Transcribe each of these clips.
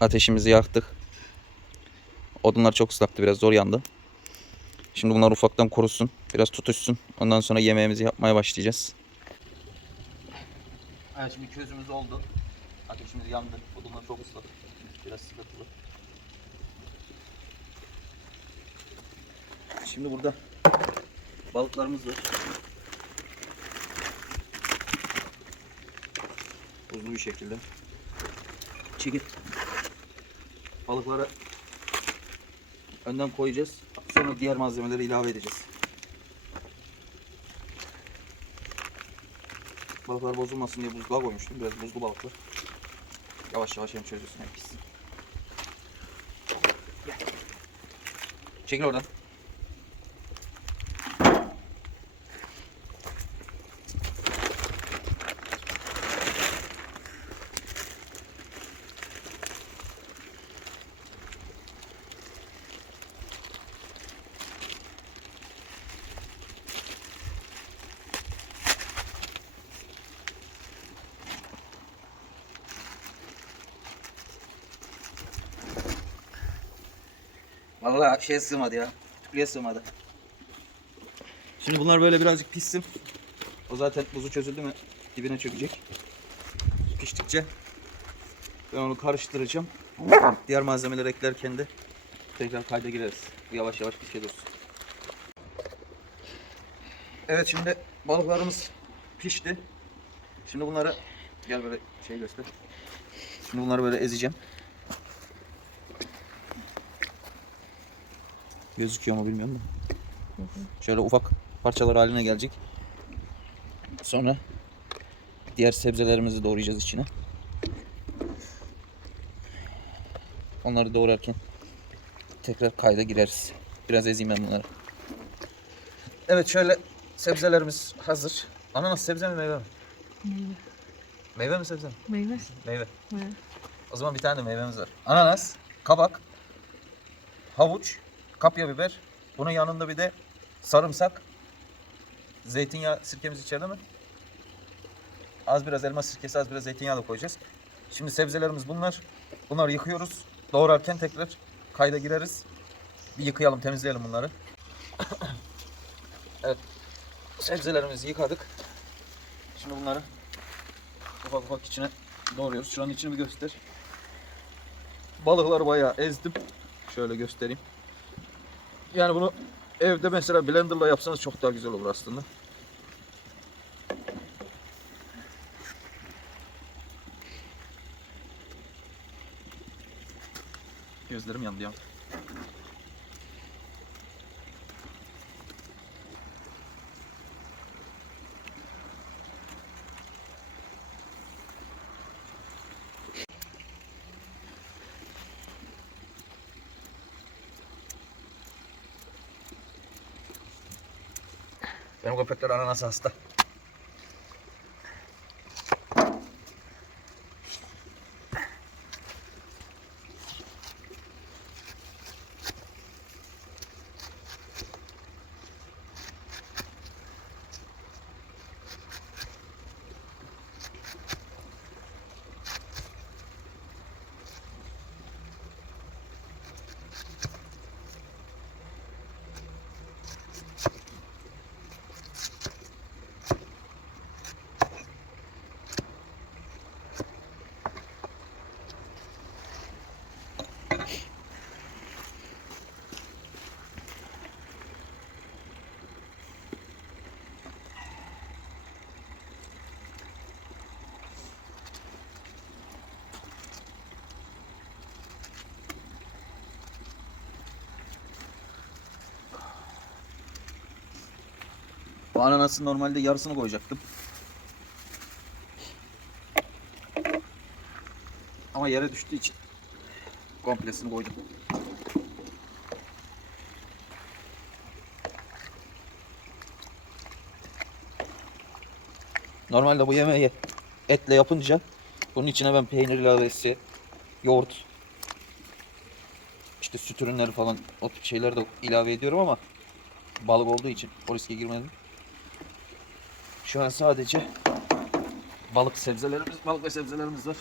ateşimizi yaktık. Odunlar çok ıslaktı biraz zor yandı. Şimdi bunlar ufaktan kurusun. Biraz tutuşsun. Ondan sonra yemeğimizi yapmaya başlayacağız. Evet şimdi közümüz oldu. Ateşimiz yandı. Odunlar çok ıslak. Biraz sıkıntılı. Şimdi burada balıklarımız var. Buzlu bir şekilde. Çekil. Balıkları önden koyacağız. Sonra diğer malzemeleri ilave edeceğiz. Balıklar bozulmasın diye buzluğa koymuştum. Biraz buzlu balıklar. Yavaş yavaş hem çözülsün hem pişsin. Çekil oradan. Vallahi şey sığmadı ya. Tüplüğe sığmadı. Şimdi bunlar böyle birazcık pişsin. O zaten buzu çözüldü mü dibine çökecek. Piştikçe ben onu karıştıracağım. Diğer malzemeleri eklerken de tekrar kayda gireriz. Yavaş yavaş pişe dursun. Evet şimdi balıklarımız pişti. Şimdi bunları gel böyle şey göster. Şimdi bunları böyle ezeceğim. Gözüküyor mu bilmiyorum da. Şöyle ufak parçalar haline gelecek. Sonra diğer sebzelerimizi doğrayacağız içine. Onları doğrarken tekrar kayda gireriz. Biraz ezeyim ben bunları. Evet şöyle sebzelerimiz hazır. Ananas sebze mi meyve mi? Meyve. Meyve mi sebze mi? Meyve. Meyve. Evet. O zaman bir tane de meyvemiz var. Ananas, kabak, havuç, kapya biber. Bunun yanında bir de sarımsak, zeytinyağı sirkemiz içeride mi? Az biraz elma sirkesi, az biraz zeytinyağı da koyacağız. Şimdi sebzelerimiz bunlar. Bunları yıkıyoruz. Doğrarken tekrar kayda gireriz. Bir yıkayalım, temizleyelim bunları. evet. Sebzelerimizi yıkadık. Şimdi bunları ufak ufak içine doğruyoruz. Şu an içini bir göster. Balıkları bayağı ezdim. Şöyle göstereyim. Yani bunu evde mesela blenderla yapsanız çok daha güzel olur aslında. Gözlerim yandı ya. Benim köpekler ananas hasta. Bu ananasın normalde yarısını koyacaktım. Ama yere düştüğü için komplesini koydum. Normalde bu yemeği etle yapınca bunun içine ben peynir ilavesi, yoğurt, işte süt ürünleri falan o tip şeyler de ilave ediyorum ama balık olduğu için o riske girmedim. Şu an sadece balık sebzelerimiz, balık ve sebzelerimiz var.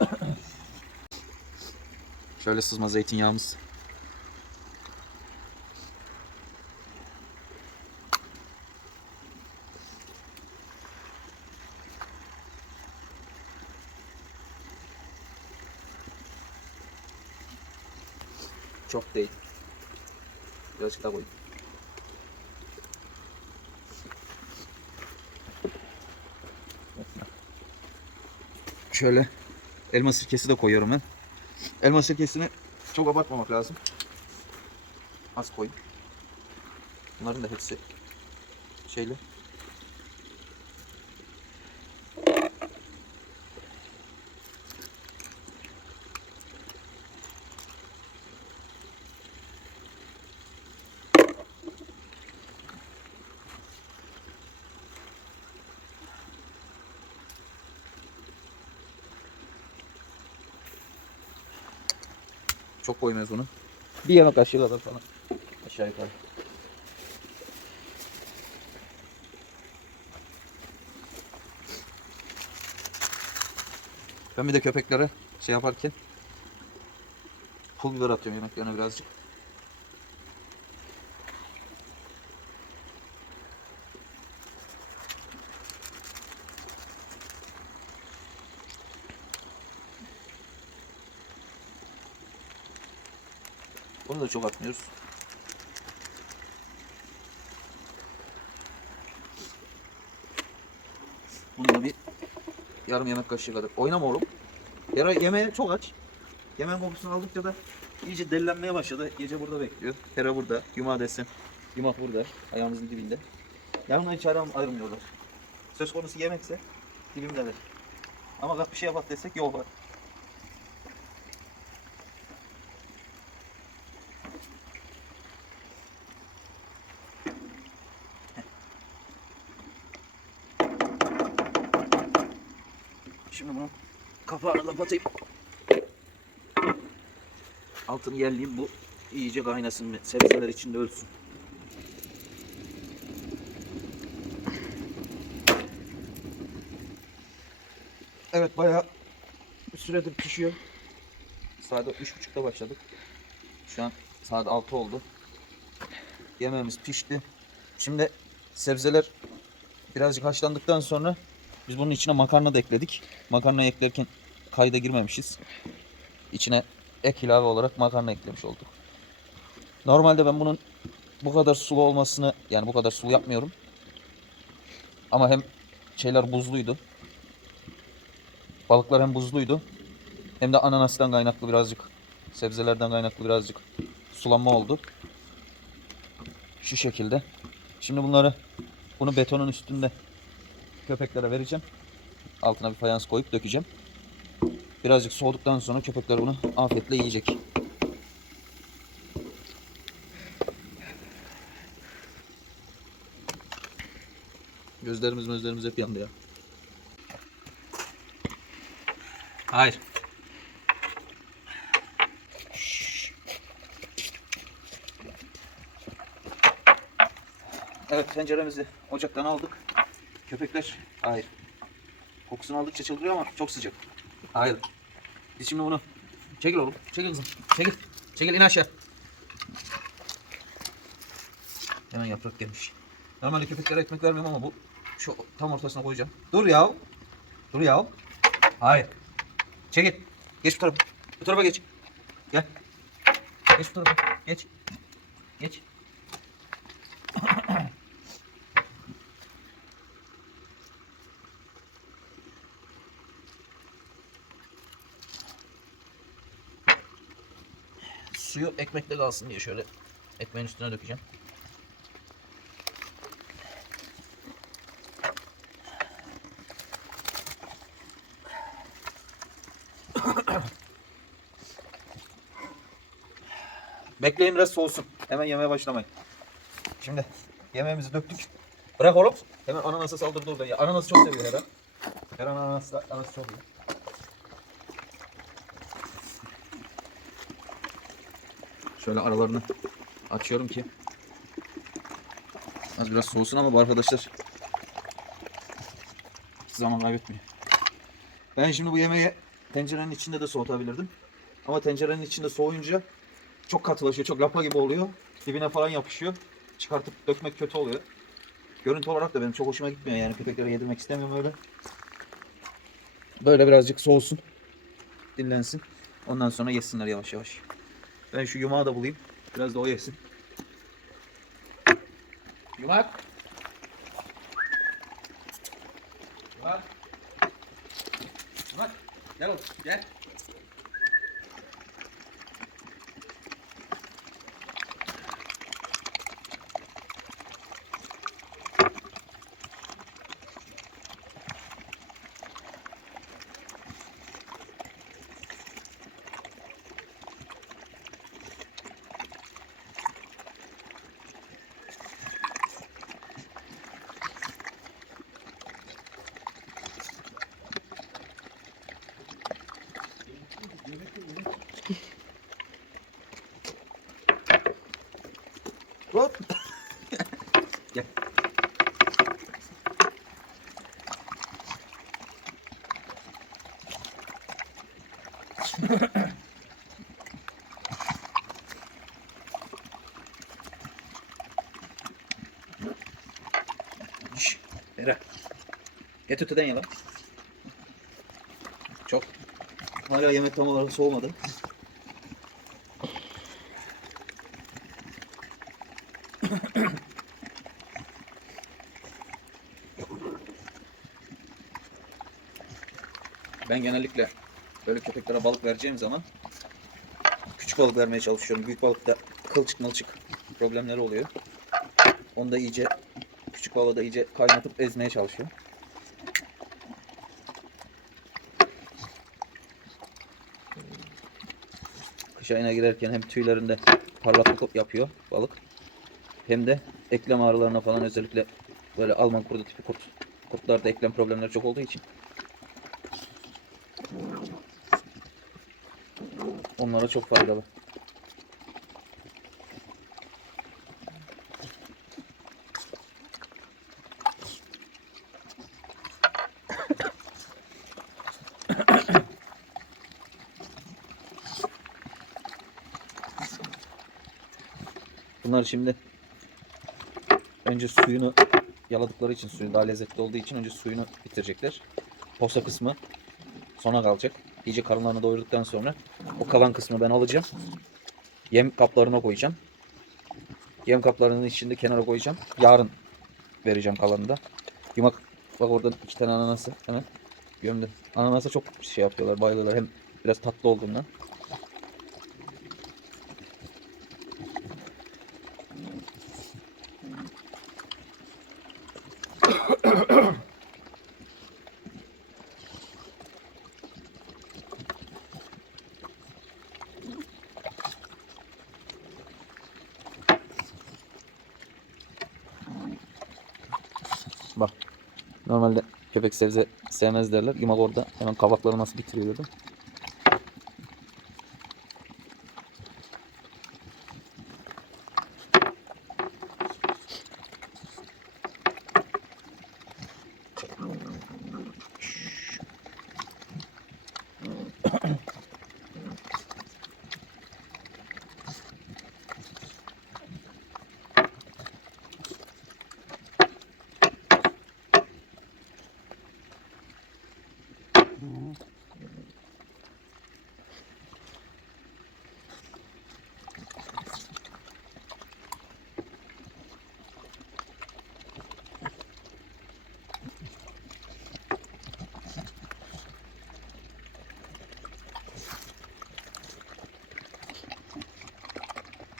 Şöyle sızma zeytinyağımız. Çok değil. Birazcık daha koyayım. Şöyle elma sirkesi de koyuyorum ben. Elma sirkesini çok abartmamak lazım. Az koy. Bunların da hepsi şeyli. Çok koymuyoruz bunu. Bir yemek kaşığı kadar falan. Aşağı yukarı. Ben bir de köpeklere şey yaparken pul biber atıyorum yemeklerine birazcık. Bunu da çok atmıyoruz. Bunu da bir yarım yemek kaşığı kadar. Oynama oğlum. Yara yemeğe çok aç. Yemeğin kokusunu aldıkça da iyice delilenmeye başladı. Gece burada bekliyor. Hera burada. Yuma desin. Yumak burada. Ayağımızın dibinde. Yanına hiç aram ayrılmıyorlar. Söz konusu yemekse dibimdeler. Ama kalk bir şey yapak desek yok var. Şimdi bunu kapağını kapatayım. Altını yerleyeyim bu iyice kaynasın. Sebzeler içinde ölsün. Evet bayağı bir süredir pişiyor. Saat 3.30'da başladık. Şu an saat 6 oldu. Yemeğimiz pişti. Şimdi sebzeler birazcık haşlandıktan sonra biz bunun içine makarna da ekledik. Makarna eklerken kayda girmemişiz. İçine ek ilave olarak makarna eklemiş olduk. Normalde ben bunun bu kadar sulu olmasını yani bu kadar sulu yapmıyorum. Ama hem şeyler buzluydu. Balıklar hem buzluydu. Hem de ananastan kaynaklı birazcık sebzelerden kaynaklı birazcık sulanma oldu. Şu şekilde. Şimdi bunları bunu betonun üstünde köpeklere vereceğim. Altına bir fayans koyup dökeceğim. Birazcık soğuduktan sonra köpekler bunu afiyetle yiyecek. Gözlerimiz gözlerimiz hep yandı ya. Hayır. Evet tenceremizi ocaktan aldık. Köpekler hayır. Kokusunu aldıkça çıldırıyor ama çok sıcak. Hayır. Biz şimdi bunu çekil oğlum. Çekil kızım. Çekil. Çekil in aşağı. Hemen yaprak gelmiş. Normalde köpeklere ekmek vermiyorum ama bu şu tam ortasına koyacağım. Dur ya. Dur ya. Hayır. Çekil. Geç bu tarafa. Bu tarafa geç. Gel. Geç bu tarafa. Geç. Geç. Suyu ekmekte kalsın diye şöyle ekmeğin üstüne dökeceğim. Bekleyin biraz soğusun. Hemen yemeye başlamayın. Şimdi yemeğimizi döktük. Bırak oğlum. Hemen ananasa saldırdı orada. Ya, ananası çok seviyor Hera. Hera ananas, ananas çok iyi. Şöyle aralarını açıyorum ki az biraz soğusun ama bu arkadaşlar hiç zaman kaybetmiyor. Ben şimdi bu yemeği tencerenin içinde de soğutabilirdim. Ama tencerenin içinde soğuyunca çok katılaşıyor. Çok lapa gibi oluyor. Dibine falan yapışıyor. Çıkartıp dökmek kötü oluyor. Görüntü olarak da benim çok hoşuma gitmiyor yani köpeklere yedirmek istemiyorum öyle. Böyle birazcık soğusun. Dinlensin. Ondan sonra yesinler yavaş yavaş. Ben şu yumağı da bulayım. Biraz da o yesin. Yumak. Yumak. Yumak. Gel oğlum gel. Get öteden ya lan. Çok. Hala yemek tam olarak soğumadı. Ben genellikle böyle köpeklere balık vereceğim zaman küçük balık vermeye çalışıyorum. Büyük balıkta kılçık mılçık problemleri oluyor. Onu da iyice küçük balığı da iyice kaynatıp ezmeye çalışıyorum. Kış ayına girerken hem tüylerinde parlaklık yapıyor balık. Hem de eklem ağrılarına falan özellikle böyle Alman kurdu tipi kurt. Kurtlarda eklem problemleri çok olduğu için Onlara çok faydalı. Bunlar şimdi önce suyunu yaladıkları için suyu daha lezzetli olduğu için önce suyunu bitirecekler. Posa kısmı sona kalacak. İyice karınlarını doyurduktan sonra o kalan kısmı ben alacağım. Yem kaplarına koyacağım. Yem kaplarının içinde kenara koyacağım. Yarın vereceğim kalanını da. Yumak bak orada iki tane ananası hemen gömdüm. Ananasa çok şey yapıyorlar, bayılıyorlar. Hem biraz tatlı olduğundan. Bak. Normalde köpek sebze sevmez derler. Yumak orada hemen kabakları nasıl bitiriyor dedim.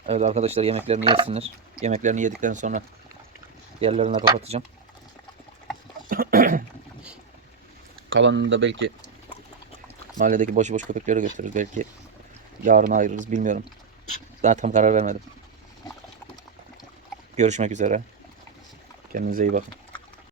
Evet arkadaşlar yemeklerini yesinler. Yemeklerini yedikten sonra yerlerine kapatacağım. Kalanını da belki mahalledeki boş boş köpeklere götürürüz. Belki yarın ayırırız bilmiyorum. Daha tam karar vermedim. Görüşmek üzere. Kendinize iyi bakın.